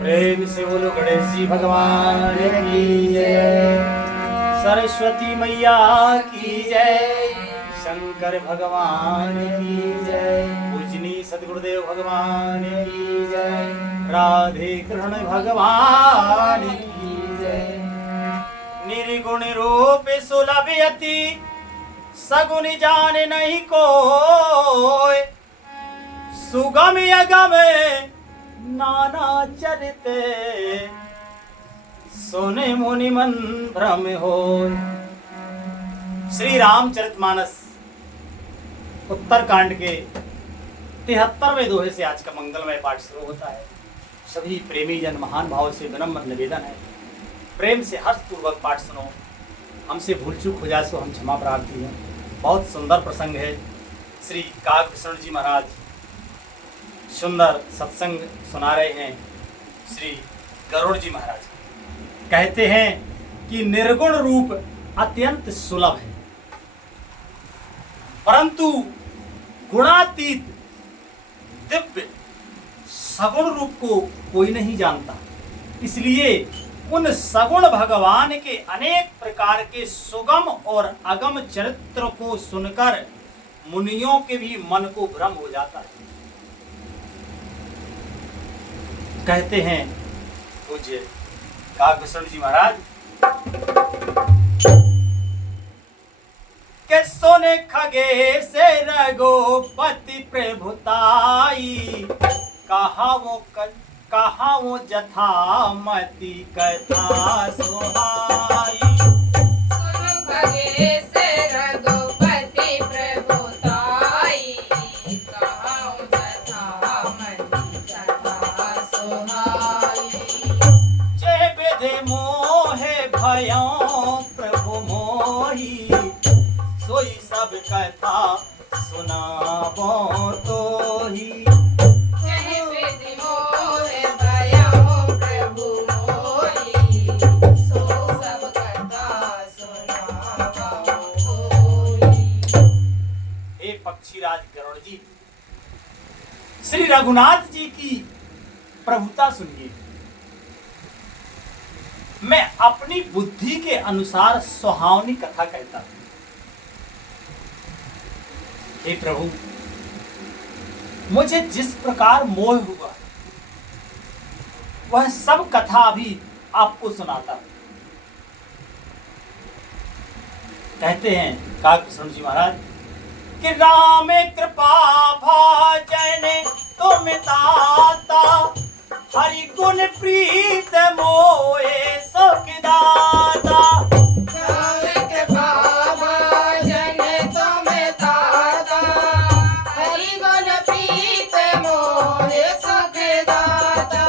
प्रेम से बोलो गणेश जी भगवान की जय, सरस्वती मैया की जय, शंकर भगवान की जय, पूजनी सदगुरुदेव भगवान की जय, राधे कृष्ण भगवान की जय। निर्गुण रूप सुलभयति सगुन जान नहीं कोय, सुगम अगम नाना चरिते सुने मुनि मन भ्रम हो। श्री रामचरितमानस उत्तरकांड के 73वें दोहे से आज का मंगलमय पाठ शुरू होता है। सभी प्रेमी जन महान भाव से विनम्र निवेदन है, प्रेम से हर्षपूर्वक पाठ सुनो। हमसे भूल चूक हो जाए सो हम क्षमा प्रार्थी हैं। बहुत सुंदर प्रसंग है। श्री कागभूषण जी महाराज सुंदर सत्संग सुना रहे हैं। श्री गरुड़ जी महाराज कहते हैं कि निर्गुण रूप अत्यंत सुलभ है, परंतु गुणातीत दिव्य सगुण रूप को कोई नहीं जानता। इसलिए उन सगुण भगवान के अनेक प्रकार के सुगम और अगम चरित्र को सुनकर मुनियों के भी मन को भ्रम हो जाता है। कहते हैं पूज्य कागभूषण जी महाराज के सोने खगे से रघुपति प्रभुताई, कहा वो जथामति कथा सुहाई। सोने खगे से रघुपति प्रभुताई, कहा वो जथामति कथा सुहाई। जय विधि मोहे भयों प्रभु मोही, सोई सब कथा सुनावो तो ही। जय विधि मोहे भयों प्रभु मोही, सो सब कथा सुनावो होई। हे पक्षीराज गरुड़ जी, श्री रघुनाथ जी की प्रभुता सुनिए। मैं अपनी बुद्धि के अनुसार सुहावनी कथा कहता हूं। हे प्रभु, मुझे जिस प्रकार मोह हुआ वह सब कथा अभी आपको सुनाता हूं। कहते हैं कागभूषण जी महाराज कि राम कृपा भाजन तुम दाता, हरि गुण प्रीत मोए सुख दाता। राम कृपा भाजन तुम दाता, हरि गुण प्रीत मोहे सुख दाता।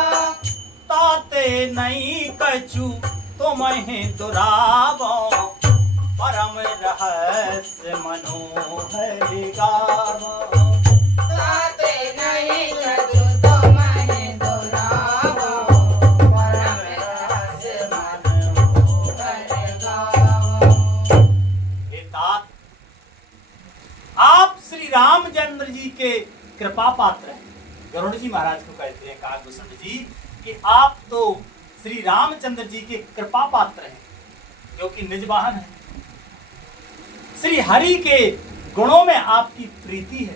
ताते नहीं कछु तुम्हें दुरावो, परम रहस्य मनोहर गावो। ताते नहीं कछु तुम्हें दुरावो, परम रहस्य मनोहर गावो। हे तात, आप श्री रामचंद्र जी के कृपा पात्र हैं। गरुड़ जी महाराज को कहते हैं कागभूषण जी कि आप तो श्री रामचंद्र जी के कृपा पात्र हैं, क्योंकि निज वाहन है। श्री हरि के गुणों में आपकी प्रीति है,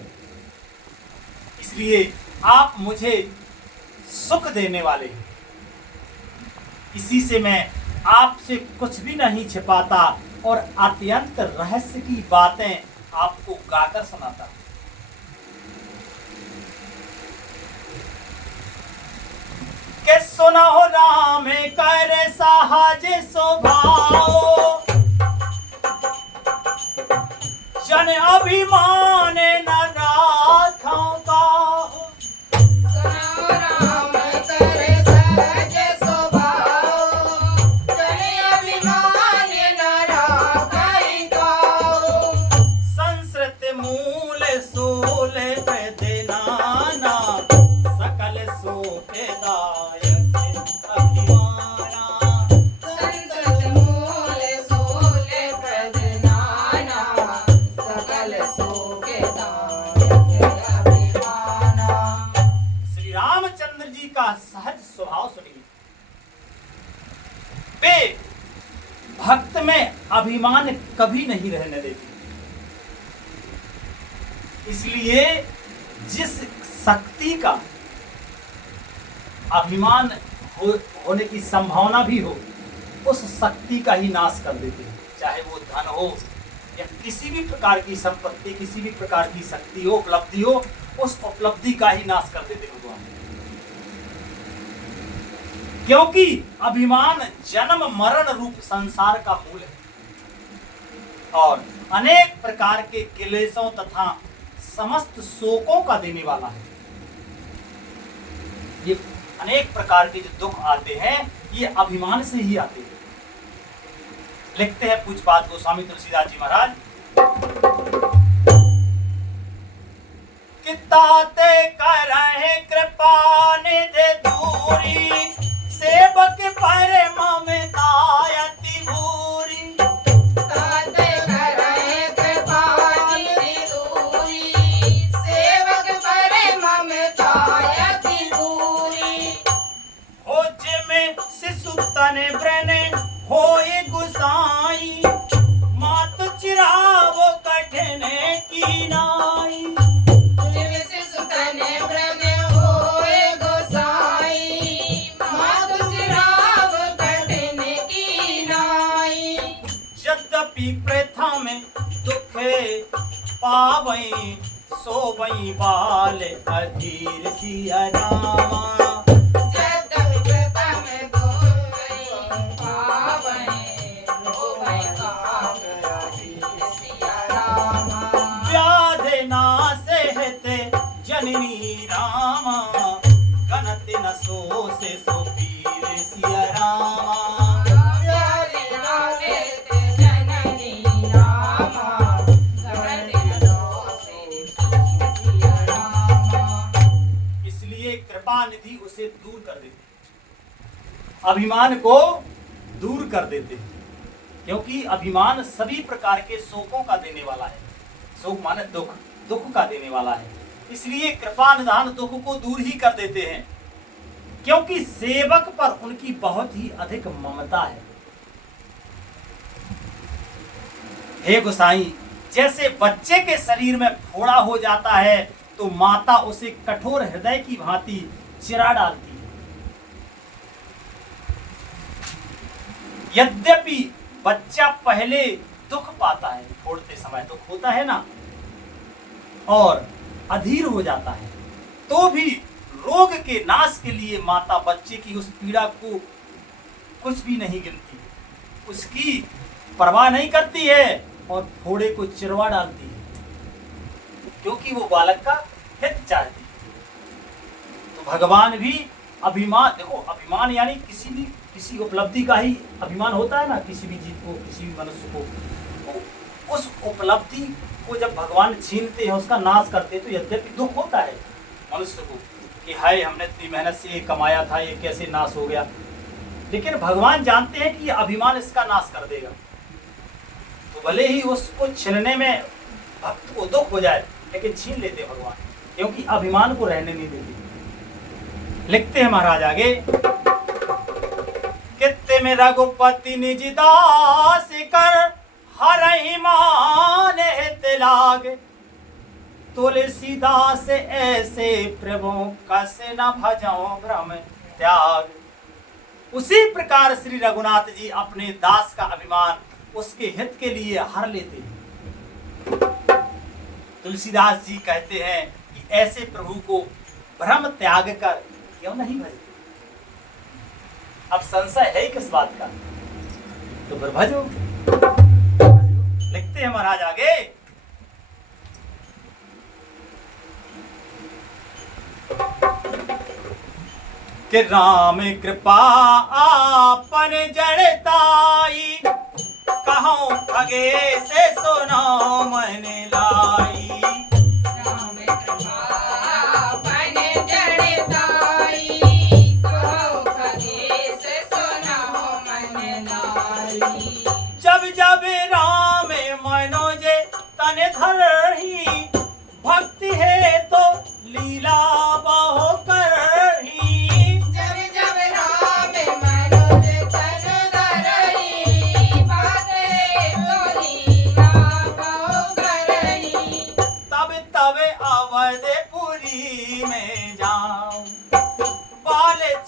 इसलिए आप मुझे सुख देने वाले हैं। इसी से मैं आपसे कुछ भी नहीं छिपाता और अत्यंत रहस्य की बातें आपको गाकर सुनाता हूं। के सुना हो राम कर सहज स्वभाव, जन अभिमान न राखो गाहो। सुनो राम कर सहज स्वभाव, जन अभिमान न राखै गाहो। संस्कृत मूल सूल नाना, सकल सोखेदायक अभिमाना। संस्कृत मूल सूल प्रधाना, सकल सोके दायक सुनिए, वे भक्त में अभिमान कभी नहीं रहने देती। इसलिए जिस शक्ति का अभिमान होने की संभावना भी हो, उस शक्ति का ही नाश कर देते हैं। चाहे वो धन हो या किसी भी प्रकार की संपत्ति, किसी भी प्रकार की शक्ति हो, उपलब्धि हो, उस उपलब्धि का ही नाश कर देते भगवान। क्योंकि अभिमान जन्म मरण रूप संसार का मूल है और अनेक प्रकार के क्लेशों तथा समस्त शोकों का देने वाला है। ये अनेक प्रकार के जो दुख आते हैं, ये अभिमान से ही आते हैं। लिखते हैं पूज्यपाद गोस्वामी तुलसीदास जी महाराज, किताते करहे कृपा निधि दूरी, सेवक पर ममता अति भूरी। ताते करहे कृपा निधि दूरी, सेवक पर ममता अति भूरी। हो जिमें शिशु तन व्रण होए गुसाई, मात चिरावो कठिन की नाई। जिम शिशु तन व्रण होए गोसाई, मात चिराव कठिन की नाई। यद्यपि प्रथा में दुख पावई, सोवई बाल अधीर सिया रामा। व्याधि नासहते जननी रामा, गणति न सो से सो पीर सिया रामा। इसलिए कृपा निधि उसे दूर कर देते, अभिमान को दूर कर देते, क्योंकि अभिमान सभी प्रकार के शोकों का देने वाला है। शोक माने दुख, दुख का देने वाला है। इसलिए कृपा निधान दुख को दूर ही कर देते हैं, क्योंकि सेवक पर उनकी बहुत ही अधिक ममता है। हे गोसाई, जैसे बच्चे के शरीर में फोड़ा हो जाता है तो माता उसे कठोर हृदय की भांति चिरा डालती है। यद्यपि बच्चा पहले दुख पाता है, फोड़ते समय दुख होता है ना, और अधीर हो जाता है, तो भी रोग के नाश के लिए माता बच्चे की उस पीड़ा को कुछ भी नहीं गिनती, उसकी परवाह नहीं करती है और फोड़े को चिरवा डालती है, क्योंकि वो बालक का हित चाहती है। तो भगवान भी अभिमान, देखो अभिमान यानी किसी उपलब्धि का ही अभिमान होता है ना, किसी भी जीव को, किसी भी मनुष्य को, तो उस उपलब्धि को जब भगवान छीनते हैं, उसका नाश करते हैं, तो यद्यपि दुख होता है मनुष्य को कि हाय हमने इतनी मेहनत से ये कमाया था, ये कैसे नाश हो गया, लेकिन भगवान जानते हैं कि ये अभिमान इसका नाश कर देगा। तो भले ही उसको छीनने में भक्त को दुख हो जाए, लेकिन छीन लेते भगवान, क्योंकि अभिमान को रहने नहीं देते। लिखते हैं महाराज आगे, कित्ते में रघुपति निज दास कर, हरहि मान हित लाग। तुलसीदास ऐसे प्रभु कस न भजो भ्रम त्याग। उसी प्रकार श्री रघुनाथ जी अपने दास का अभिमान उसके हित के लिए हर लेते हैं। तुलसीदास जी कहते हैं कि ऐसे प्रभु को भ्रम त्याग कर क्यों नहीं भजते। अब संशय है किस बात का, तो फिर भजो। लिखते हैं महाराज आगे, कि राम कृपा आपन जड़ताई, कहूं खगे से सुनो मन लाई। राम कृपा आपन जड़ताई, कहूं खगे से सुनो मन लाई। जब जब राम मनोजे तन धरही, भक्ति है तो लीला बहु करही। जब जब राम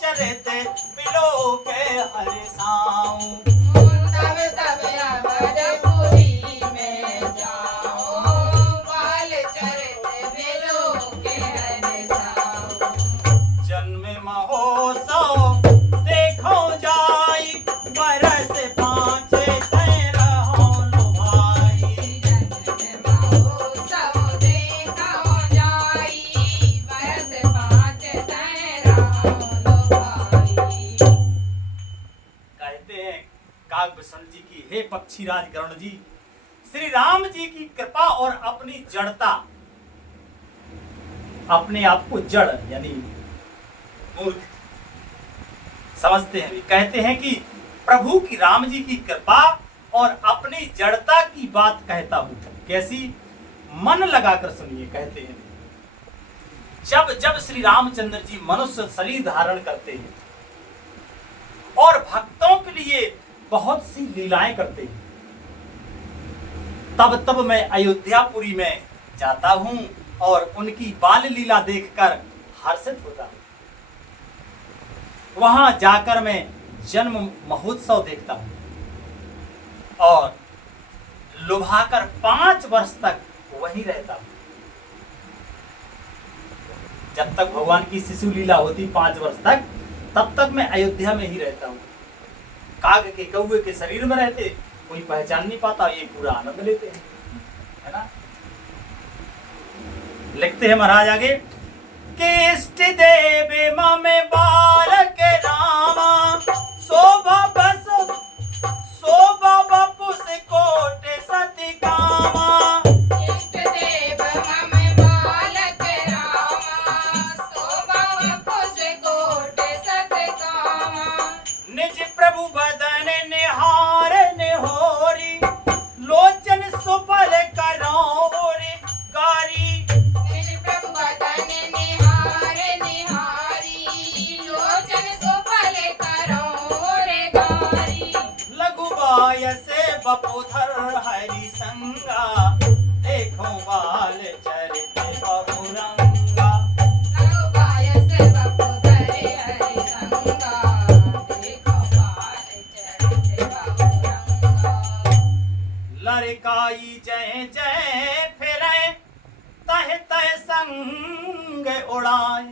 चरित बिलो के हरसाऊं। तब तब अवधपुरी में जाओ, बाल चरित बिलो के हरसाऊं। जन्म महोत्सव देखो जाई, बरस पाँच तय रहो लो भाई। जन्म महोत्सव देखो जाई, बरस पाँच तय रहो लो भाई। कहते हैं काकभूषण जी की, हे पक्षीराज गरुड़ जी, श्री राम जी की कृपा और अपनी जड़ता, अपने आप को जड़ यानी मूर्ख समझते हैं। कहते हैं कि प्रभु की, राम जी की कृपा और अपनी जड़ता की बात कहता हूं। कैसी? मन लगाकर सुनिए। कहते हैं जब जब श्री रामचंद्र जी मनुष्य शरीर धारण करते हैं और भक्तों के लिए बहुत सी लीलाएं करते हैं, तब तब मैं अयोध्यापुरी में जाता हूं और उनकी बाल लीला देखकर हर्षित होता हूं। वहां जाकर मैं जन्म महोत्सव देखता हूं और लुभाकर 5 वर्ष तक वहीं रहता हूं। जब तक भगवान की शिशु लीला होती 5 वर्ष तक, तब तक मैं अयोध्या में ही रहता हूं। काग के, कौवे के शरीर में रहते, कोई पहचान नहीं पाता, ये पूरा आनंद लेते हैं, है ना। लिखते हैं महाराज आगे कि इष्ट देव ममे बालक रामा, शोभा बपुस कोट सती कामा। इष्ट देव मम बालक रामा, शोभा बपुस कोट सत कामा। निज प्रभु बदन निहार निहोरी, लोचन सुफल करौरी गारी। निज प्रभु बदन निहार निहारी, लोचन सुफल करो रे गारी। लघु बायस बपुधर हरि संगा, देखो बाल चरित बहुरंगा। लघु बायस बपुधर हरि संगा, देखो बाल चरित बहुरंगा। लड़काई जय जय फिरे, तह तह संग उड़ाए,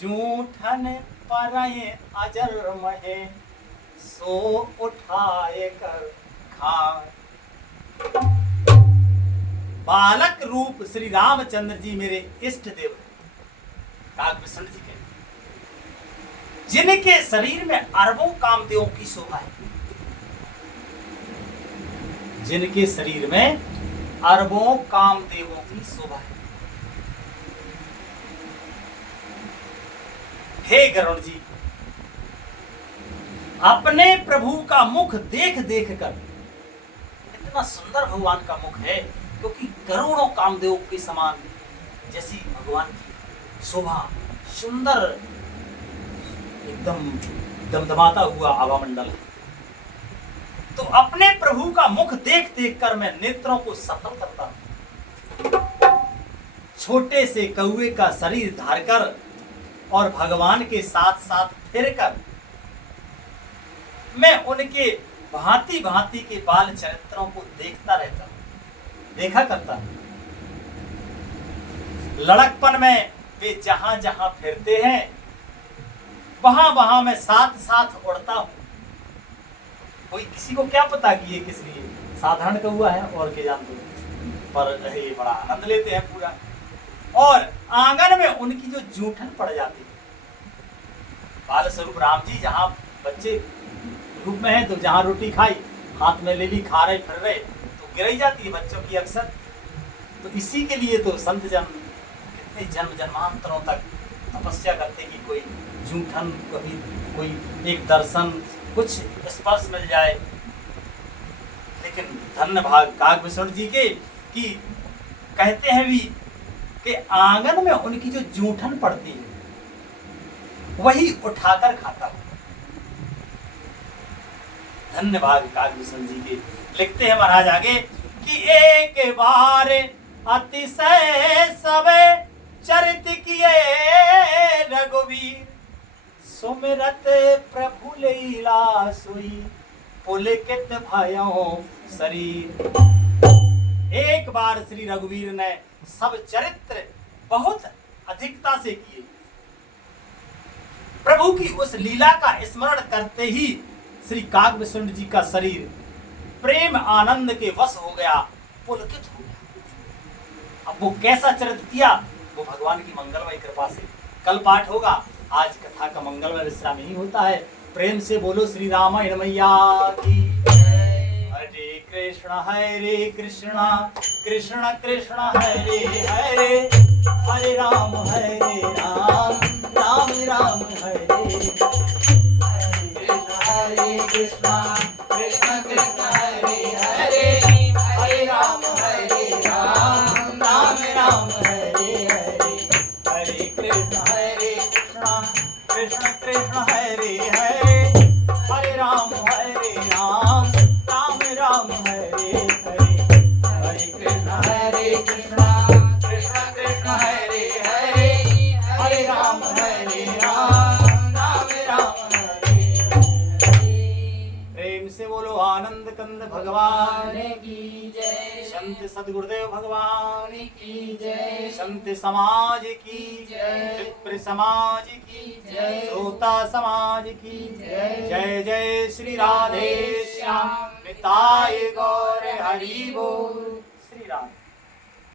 जूठन परय अजर महे, सो उठाए कर खाए। बालक रूप श्री रामचंद्र जी मेरे इष्ट देव काकभूषण जी के, जिनके शरीर में अरबों कामदेवों की शोभा है, जिनके शरीर में अरबों कामदेवों की शोभा है। हे गरुड़ जी, अपने प्रभु का मुख देख देख कर, इतना सुंदर भगवान का मुख है, क्योंकि करोड़ों कामदेवों के समान जैसी भगवान की शोभा, सुंदर एकदम दमदमाता हुआ आभामंडल है। तो अपने प्रभु का मुख देख देख कर मैं नेत्रों को सफल करता हूं। छोटे से कौवे का शरीर धारकर और भगवान के साथ साथ फिरकर मैं उनके भांति भांति के बाल चरित्रों को देखता रहता हूं, देखा करता हूं। लड़कपन में वे जहां जहां फिरते हैं, वहां वहां मैं साथ साथ उड़ता हूं। कोई किसी को क्या पता कि ये किस लिए, साधारण कौवा है और के जानते, पर ये बड़ा आनंद लेते हैं पूरा। और आंगन में उनकी जो जूठन पड़ जाती है, बाल स्वरूप राम जी जहां बच्चे रूप में है, तो जहां रोटी खाई हाथ में ले ली, खा रहे फिर रहे, तो गिराई जाती है बच्चों की अक्सर। तो इसी के लिए तो संत जन कितने जन्म जन्मांतरों तक तपस्या करते कि कोई जूठन, कभी कोई एक दर्शन, कुछ स्पर्श मिल जाए। लेकिन धन्य भाग काकभूषण जी के कि कहते हैं भी कि आंगन में उनकी जो जूठन पड़ती है वही उठाकर खाता हूं। धन्य भाग काकभूषण जी के। लिखते हैं महाराज आगे कि एक बार अतिशय सबे चरित किए रघुवीर, सुमिरत प्रभु लीला सोई पुलकित भयो शरीर। एक बार श्री रघुवीर ने सब चरित्र बहुत अधिकता से किए। प्रभु की उस लीला का स्मरण करते ही श्री काकभूषण जी का शरीर प्रेम आनंद के वश हो गया, पुलकित हो गया। अब वो कैसा चरित्र किया, वो भगवान की मंगलमय कृपा से कल पाठ होगा। आज कथा का मंगलमय विश्राम ही होता है। प्रेम से बोलो श्री रामायण मैया की। हरे कृष्ण कृष्ण कृष्ण हरे हरे, हरे राम राम राम हरे हरे कृष्ण कृष्ण कृष्ण हरे हरे, हरे राम राम राम हरे हरे। हरे कृष्ण कृष्ण कृष्ण हरे हरे, हरे राम राम हरे हरे। हरे कृष्ण कृष्ण कृष्ण हरे हरे, हरे राम राम हरे हरे। प्रेम से बोलो आनंद कंद भगवान की जय, संत सद्गुरुदेव भगवान की जय, संत समाज की जय, विप्र समाज की जय, श्रोता समाज की जय। जय जय श्री राधे श्याम निताय गौर हरि बोल। श्री राधे।